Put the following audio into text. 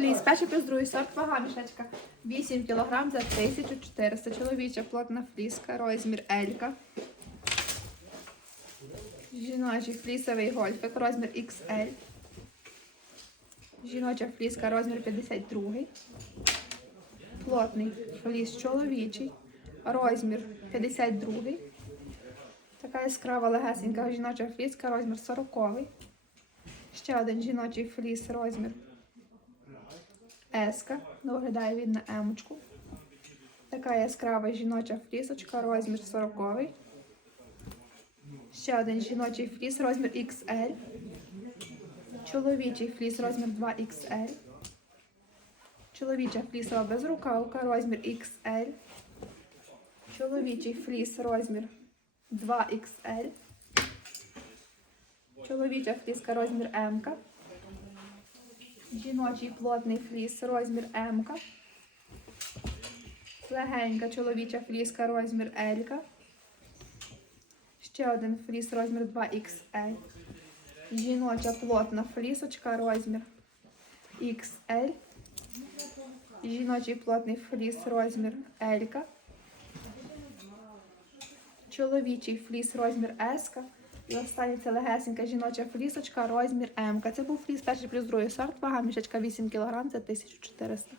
Фліс, перший плюс другий сорт, вага мішечка 8 кг за 1400. Чоловіча плотна фліска, розмір Елька. Жіночий флісовий гольфик, розмір XL. Жіноча фліска, розмір 52. Плотний фліс чоловічий, розмір 52. Така яскрава легесенька жіноча фліска, розмір 40. Ще один жіночий фліс, розмір Еска. Виглядає він на емочку. Така яскрава жіноча флісочка, розмір 40. Ще один жіночий фліс, розмір XL. Чоловічий фліс, розмір 2XL. Чоловіча флісова безрукавка, розмір XL. Чоловічий фліс, розмір 2XL. Чоловіча фліска, розмір М. Жіночий плотний фліс, розмір М. Легенька чоловіча фліска, розмір L. Ще один фліс, розмір 2XL. Жіноча плотна флісочка, розмір XL. Жіночий плотний фліс, розмір L. Чоловічий фліс, розмір S. І останній це легесенька жіноча флісочка, розмір М. Це був фліс перший плюс другий сорт, вага мішечка 8 кг, це 1400.